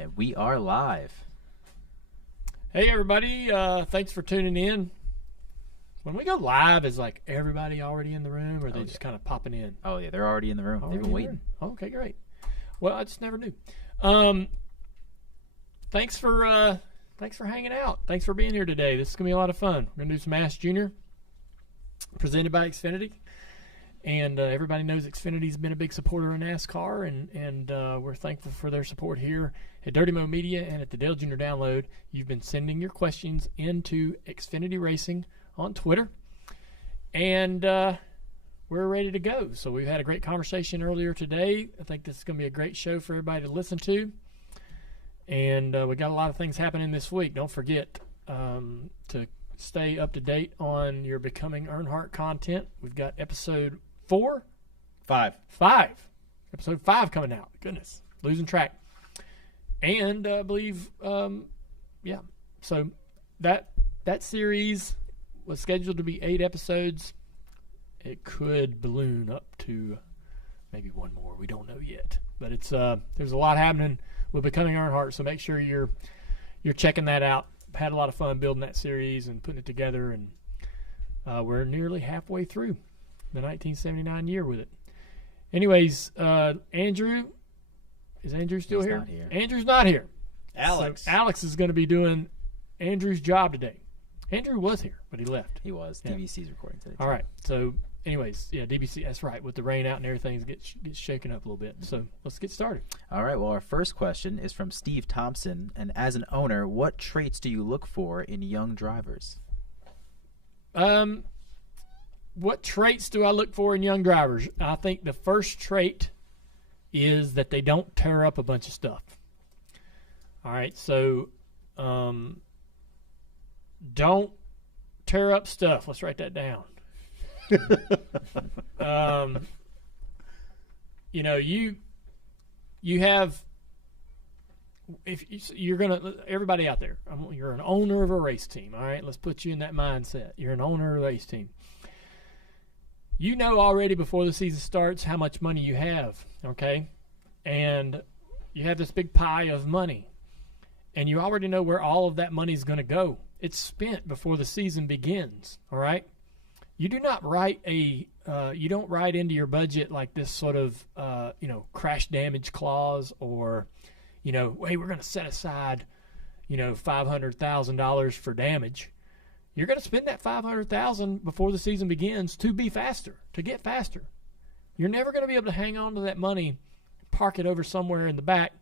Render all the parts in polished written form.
And we are live. Hey, everybody. Thanks for tuning in. When we go live, is like everybody already in the room, or are they just kind of popping in? Oh, yeah, they're already in the room. They've been waiting. Okay, great. Well, I just never knew. Thanks for hanging out. Thanks for being here today. This is going to be a lot of fun. We're going to do some Ask Junior, presented by Xfinity. And everybody knows Xfinity's been a big supporter of NASCAR, and we're thankful for their support here at Dirty Mo Media and at the Dale Jr. Download. You've been sending your questions into Xfinity Racing on Twitter, and we're ready to go. So we've had a great conversation earlier today. I think this is going to be a great show for everybody to listen to, and we got a lot of things happening this week. Don't forget to stay up to date on your Becoming Earnhardt content. We've got episode 5 episode 5 coming out. Goodness, losing track. And I believe so that series was scheduled to be 8 episodes. It could balloon up to maybe one more. We don't know yet, but it's there's a lot happening with Becoming Earnhardt, so make sure you're checking that out. Had a lot of fun building that series and putting it together, and we're nearly halfway through the 1979 year with it. Anyways, Andrew, is Andrew still here? Not here? Andrew's not here. Alex. So Alex is going to be doing Andrew's job today. Andrew was here, but he left. He was. Yeah. DVC's recording today. All right. So, anyways, yeah, DBC, that's right. With the rain out and everything, it gets shaken up a little bit. So, let's get started. All right. Well, our first question is from Steve Thompson. And as an owner, what traits do you look for in young drivers? What traits do I look for in young drivers? I think the first trait is that they don't tear up a bunch of stuff. All right, so don't tear up stuff. Let's write that down. You have, if you're gonna, everybody out there, you're an owner of a race team. All right, let's put you in that mindset. You're an owner of a race team. You know already before the season starts how much money you have, okay? And you have this big pie of money, and you already know where all of that money is going to go. It's spent before the season begins, all right? You do not write you don't write into your budget like this sort of, crash damage clause, or, hey, we're going to set aside, $500,000 for damage. You're going to spend that $500,000 before the season begins to be faster, to get faster. You're never going to be able to hang on to that money, park it over somewhere in the back,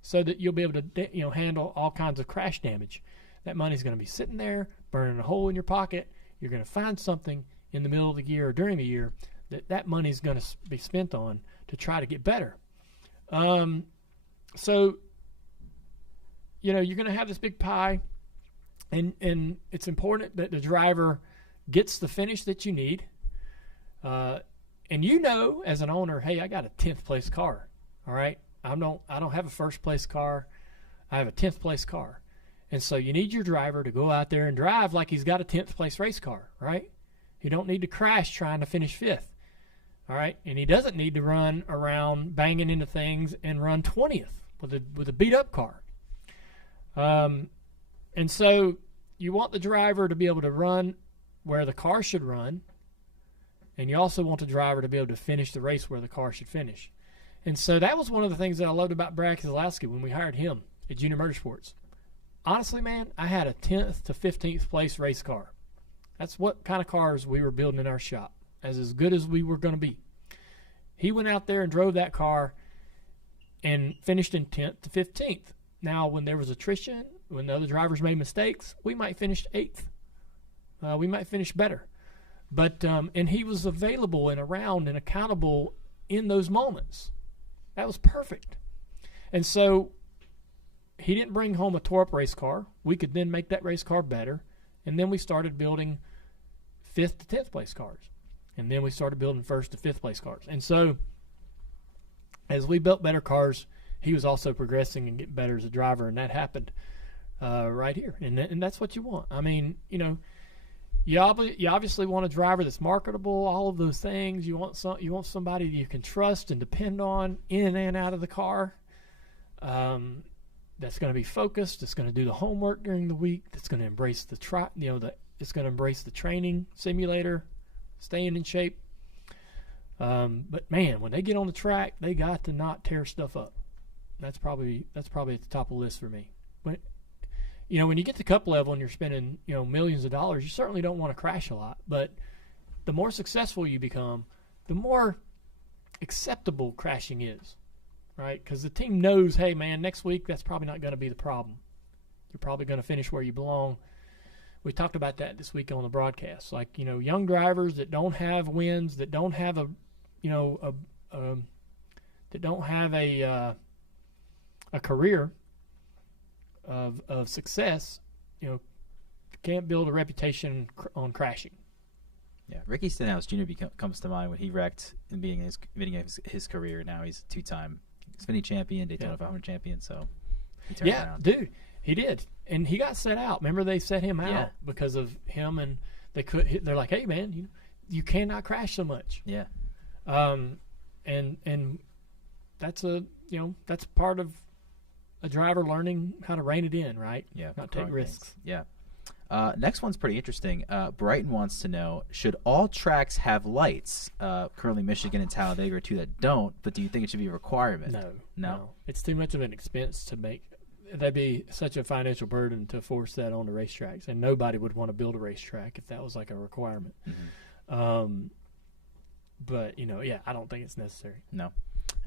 so that you'll be able to handle all kinds of crash damage. That money's going to be sitting there, burning a hole in your pocket. You're going to find something in the middle of the year or during the year that money's going to be spent on to try to get better. So you're going to have this big pie. And it's important that the driver gets the finish that you need. And as an owner, hey, I got a 10th place car. All right? I don't have a first place car. I have a 10th place car. And so you need your driver to go out there and drive like he's got a 10th place race car, right? You don't need to crash trying to finish 5th. All right? And he doesn't need to run around banging into things and run 20th with a beat up car. And so you want the driver to be able to run where the car should run, and you also want the driver to be able to finish the race where the car should finish. And so that was one of the things that I loved about Brad Keselowski when we hired him at Junior Motorsports. Honestly, man, I had a 10th to 15th place race car. That's what kind of cars we were building in our shop, as good as we were going to be. He went out there and drove that car and finished in 10th to 15th. Now, when there was attrition, when the other drivers made mistakes, we might finish 8th. We might finish better. But and he was available and around and accountable in those moments. That was perfect. And so he didn't bring home a tore-up race car. We could then make that race car better. And then we started building 5th to 10th place cars. And then we started building 1st to 5th place cars. And so as we built better cars, he was also progressing and getting better as a driver, and that happened right here. And that's what you want. I mean, you obviously want a driver that's marketable, all of those things. You want somebody you can trust and depend on in and out of the car. that's going to be focused. That's going to do the homework during the week. That's going to embrace it's going to embrace the training simulator, staying in shape. But man, when they get on the track, they got to not tear stuff up. That's probably at the top of the list for me. When you get to Cup level and you're spending millions of dollars, you certainly don't want to crash a lot. But the more successful you become, the more acceptable crashing is, right? Because the team knows, hey man, next week that's probably not going to be the problem. You're probably going to finish where you belong. We talked about that this week on the broadcast. Like, young drivers that don't have wins, that don't have a career of success, can't build a reputation on crashing. Yeah, Ricky Stenhouse Jr. comes to mind when he wrecked in beginning his career. Now he's a two-time Xfinity champion, Daytona 500 champion. So he turned around. Dude, he did, and he got set out. Remember, they set him out because of him, and they're like, hey man, you cannot crash so much. Yeah. And that's that's part of a driver learning how to rein it in, right? Yeah. Not take risks. Yeah. Next one's pretty interesting. Brighton wants to know, should all tracks have lights? Currently Michigan and Talladega are two that don't, but do you think it should be a requirement? No. It's too much of an expense to make. That'd be such a financial burden to force that on the racetracks, and nobody would want to build a racetrack if that was like a requirement. Mm-hmm. But I don't think it's necessary. No.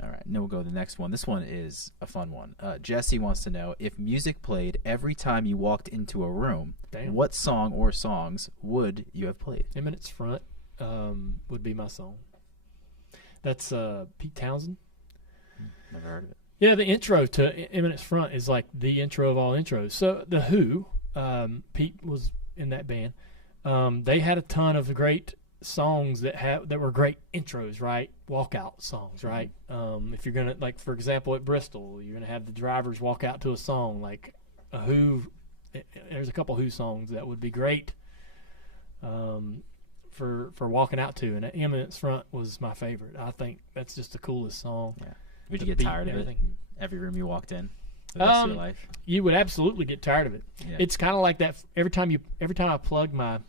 All right, now we'll go to the next one. This one is a fun one. Jesse wants to know, if music played every time you walked into a room, what song or songs would you have played? Eminence Front would be my song. That's Pete Townsend. Never heard of it. Yeah, the intro to Eminence Front is like the intro of all intros. So The Who, Pete was in that band. They had a ton of great songs that were great intros, right? Walkout songs, right? If you're gonna, like, for example, at Bristol, you're gonna have the drivers walk out to a song like a Who. There's a couple Who songs that would be great for walking out to, and Eminence Front was my favorite. I think that's just the coolest song. Yeah. Would you get tired of it? Every room you walked in, for the rest of your life? You would absolutely get tired of it. Yeah. It's kind of like that. Every time I plug my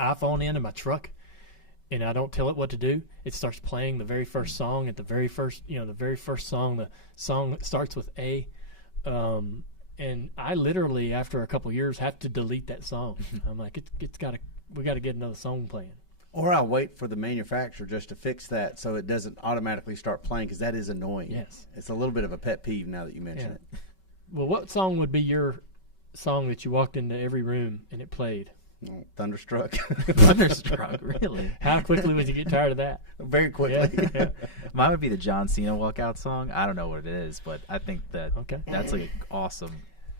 iPhone into my truck, and I don't tell it what to do, it starts playing the very first song at the very first song, the song that starts with A. And I literally, after a couple years, have to delete that song. I'm like, we got to get another song playing. Or I'll wait for the manufacturer just to fix that so it doesn't automatically start playing, because that is annoying. Yes. It's a little bit of a pet peeve now that you mention it. Well, what song would be your song that you walked into every room and it played? Thunderstruck. Thunderstruck, really? How quickly would you get tired of that? Very quickly. Yeah. Mine would be the John Cena walkout song. I don't know what it is, but I think that's like awesome.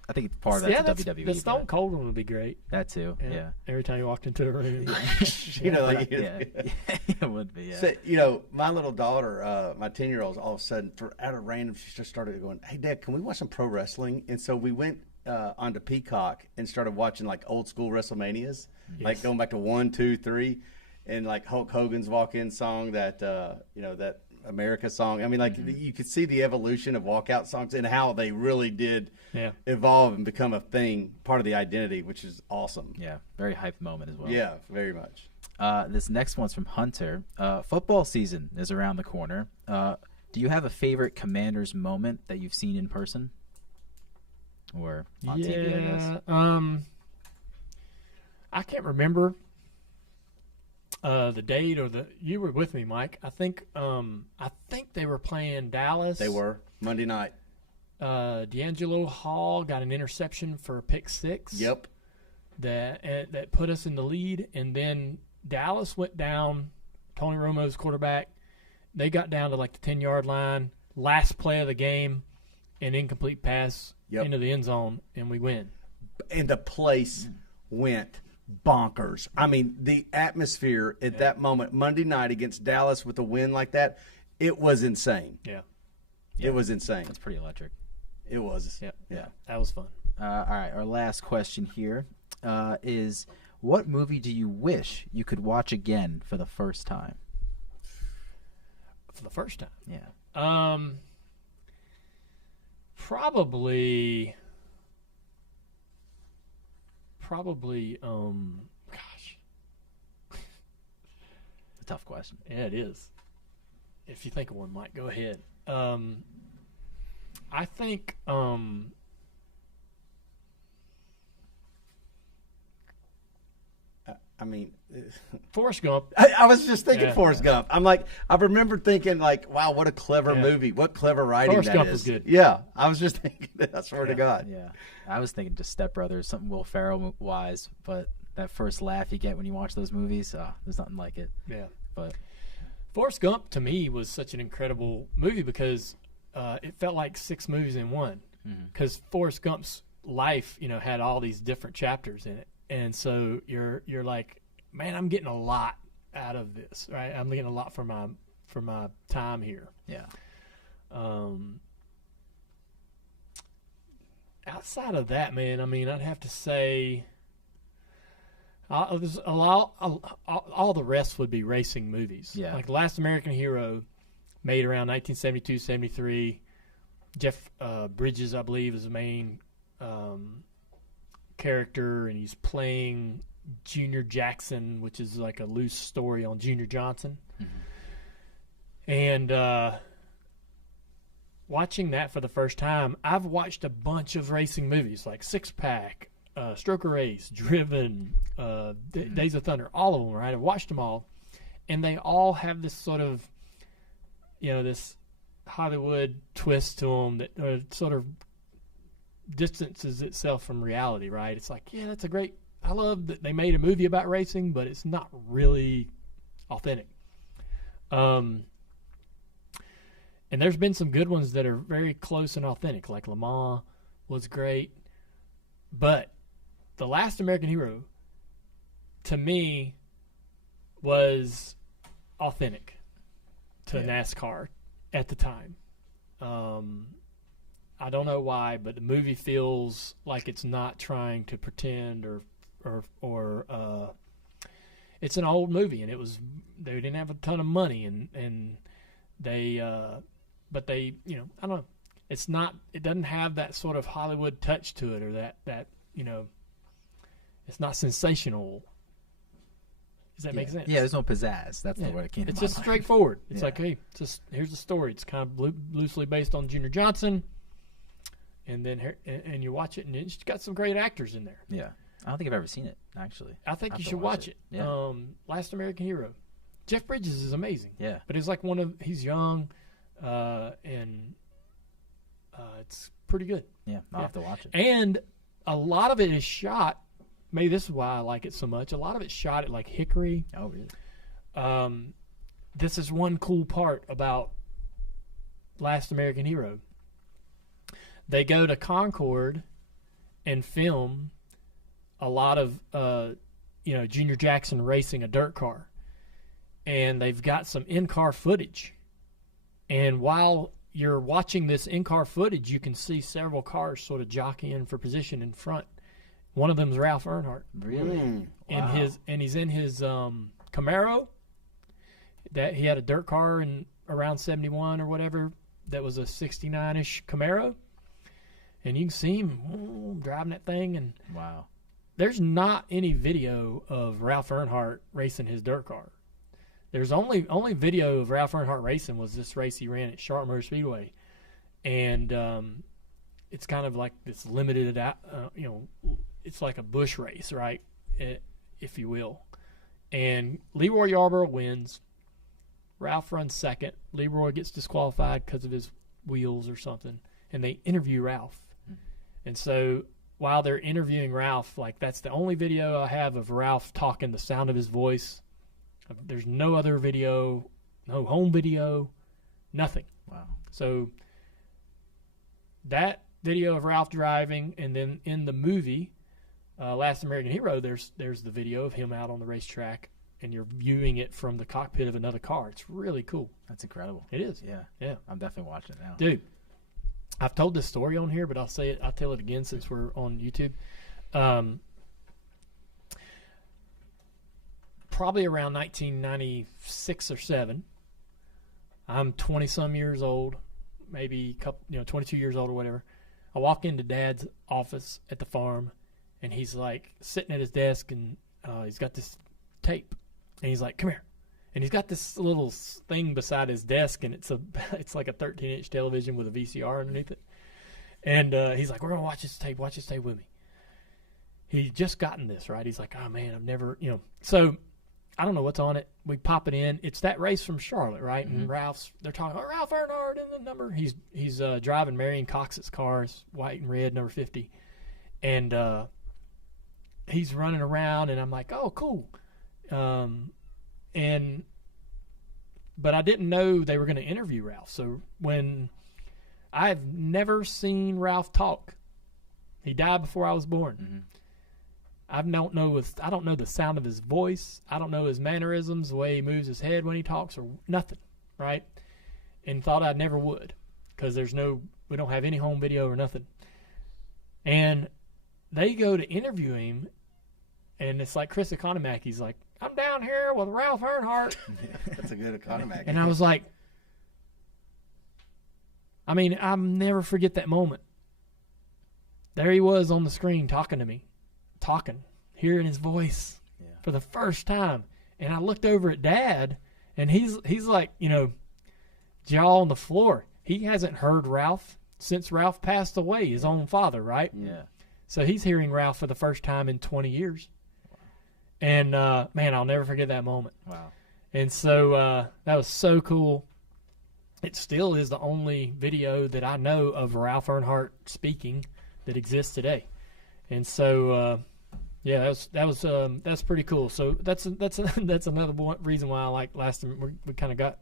I think it's part of that's WWE. The Stone Cold one would be great. That too. Yeah. Every time you walked into a room, it would be. Yeah. So, my little daughter, my 10-year-old, all of a sudden, out of random, she just started going, "Hey, Dad, can we watch some pro wrestling?" And so we went onto Peacock and started watching like old school WrestleManias, like going back to 1, 2, 3, and like Hulk Hogan's walk-in song, that that America song. I mean, like you could see the evolution of walkout songs and how they really did evolve and become a thing, part of the identity, which is awesome. Yeah, very hype moment as well. Yeah, very much. This next one's from Hunter. Football season is around the corner. Do you have a favorite Commanders moment that you've seen in person? Or on TV, I guess? I can't remember the date or you were with me, Mike. I think they were playing Dallas. They were Monday night. D'Angelo Hall got an interception for a pick six. Yep. That put us in the lead, and then Dallas went down. Tony Romo's quarterback. They got down to like the 10-yard line. Last play of the game, an incomplete pass into the end zone, and we win. And the place went bonkers. I mean, the atmosphere at that moment, Monday night against Dallas with a win like that, it was insane. Yeah. It was insane. It's pretty electric. It was. Yeah. That was fun. All right, our last question here is, what movie do you wish you could watch again for the first time? For the first time? Yeah. Probably, gosh. A tough question. Yeah, it is. If you think of one, Mike, go ahead. I think I mean, Forrest Gump. I was just thinking Yeah. Forrest Gump. I'm like, I remember thinking like, wow, what a clever Yeah. movie. What clever writing Forrest that Gump is. was good. Yeah, I was just thinking that. I swear to God. Yeah, I was thinking just Step Brothers, something Will Ferrell wise, but that first laugh you get when you watch those movies, there's nothing like it. Yeah. But Forrest Gump to me was such an incredible movie because it felt like 6 movies in one. Because Forrest Gump's life, had all these different chapters in it, and so you're like, man, I'm getting a lot out of this, right? I'm getting a lot for my time here. yeah, Outside of that, man, I mean, I'd have to say there's a lot. All the rest would be racing movies. Yeah. Like Last American Hero, made around 1972, 73. Jeff Bridges, I believe, is the main character, and he's playing Junior Jackson, which is like a loose story on Junior Johnson. And watching that for the first time, I've watched a bunch of racing movies like Six Pack, Stroker Race, Driven, Days of Thunder, all of them, right? I've watched them all, and they all have this sort of, this Hollywood twist to them that sort of distances itself from reality, right? It's like, yeah, that's a great. I love that they made a movie about racing, but it's not really authentic. And there's been some good ones that are very close and authentic, like Le Mans was great. But The Last American Hero, to me, was authentic to NASCAR at the time. I don't know why, but the movie feels like it's not trying to pretend or it's an old movie, and they didn't have a ton of money, and they but they, I don't know, it doesn't have that sort of Hollywood touch to it, or that it's not sensational. Does that make sense? Yeah, there's no pizzazz. That's the word it came to It's my just mind. straightforward. It's Yeah. like, hey, here's the story. It's kind of loosely based on Junior Johnson, and then and you watch it, and it's got some great actors in there. Yeah, I don't think I've ever seen it actually. I think I'll you have to should watch it. Yeah, Last American Hero. Jeff Bridges is amazing. yeah, But he's like he's young, and it's pretty good. yeah. I'll have to watch it. And a lot of it is shot. Maybe this is why I like it so much. A lot of it's shot at like Hickory. Oh, really? This is one cool part about Last American Hero. They go to Concord and film a lot of Junior Jackson racing a dirt car, and they've got some in-car footage. And while you're watching this in-car footage, you can see several cars sort of jockeying for position in front. One of them is Ralph Earnhardt. Really? And he's in his Camaro. That he had a dirt car in around 71 or whatever. That was a 69-ish Camaro. And you can see him driving that thing. And Wow. there's not any video of Ralph Earnhardt racing his dirt car. There's only video of Ralph Earnhardt racing was this race he ran at Charlotte Motor Speedway. And it's kind of like this limited, it's like a bush race, right? If you will. And Leroy Yarborough wins. Ralph runs second. Leroy gets disqualified because of his wheels or something. And they interview Ralph. And so while they're interviewing Ralph, like that's the only video I have of Ralph talking, the sound of his voice. There's no other video, no home video, nothing. Wow. So that video of Ralph driving, and then in the movie, Last American Hero, there's the video of him out on the racetrack, and you're viewing it from the cockpit of another car. It's really cool. That's incredible. It is. Yeah. Yeah. I'm definitely watching it now. Dude, I've told this story on here, but I'll tell it again since we're on YouTube. Probably around 1996 or 7. I'm 20 some years old, maybe 22 years old or whatever. I walk into Dad's office at the farm, and he's like sitting at his desk, and he's got this tape, and he's like, "Come here," and he's got this little thing beside his desk, and it's like a 13-inch television with a VCR underneath it, and he's like, "We're gonna watch this tape with me." He just gotten this, right? He's like, "Oh man, I've never, So I don't know what's on it. We pop it in. It's that race from Charlotte, right? Mm-hmm. And they're talking about Ralph Earnhardt in the number. He's driving Marion Cox's cars, white and red, number 50. And he's running around, and I'm like, oh, cool. But I didn't know they were going to interview Ralph. So I've never seen Ralph talk. He died before I was born. Mm-hmm. I don't know the sound of his voice. I don't know his mannerisms, the way he moves his head when he talks, or nothing, right? And thought I never would, because we don't have any home video or nothing. And they go to interview him, and it's like Chris Economacky's like, "I'm down here with Ralph Earnhardt." Yeah, that's a good Economacky. And I was like, I'll never forget that moment. There he was on the screen talking to me. Hearing his voice for the first time, and I looked over at Dad, and he's like, jaw on the floor. He hasn't heard Ralph since Ralph passed away, his own father, right? Yeah. So he's hearing Ralph for the first time in 20 years. Wow. And man, I'll never forget that moment. Wow. And so that was so cool. It still is the only video that I know of Ralph Earnhardt speaking that exists today. And so, that's pretty cool. So that's another reason why I like Last. We kind of got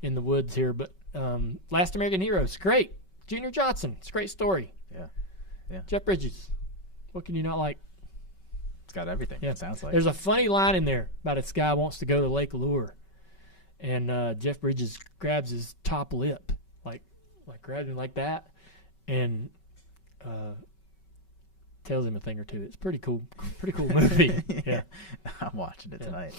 in the woods here, but Last American Heroes, great. Junior Johnson, it's a great story. Yeah. Jeff Bridges, what can you not like? It's got everything. Yeah. It sounds like. There's a funny line in there about this guy wants to go to Lake Allure, and Jeff Bridges grabs his top lip, like grabs him like that, and tells him a thing or two. It's pretty cool movie. Yeah. I'm watching it tonight.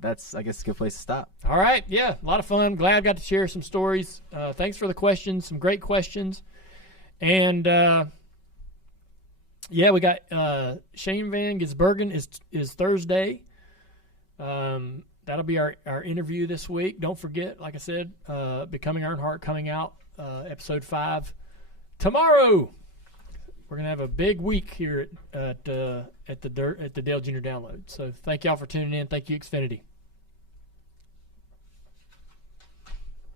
That's, I guess, a good place to stop. All right. Yeah, a lot of fun. Glad I got to share some stories. Thanks for the questions. Some great questions. And we got Shane Van Gisbergen is Thursday. That'll be our interview this week. Don't forget, like I said, Becoming Earnhardt coming out, episode 5 tomorrow. We're gonna have a big week here at the Dale Jr. Download. So thank y'all for tuning in. Thank you, Xfinity.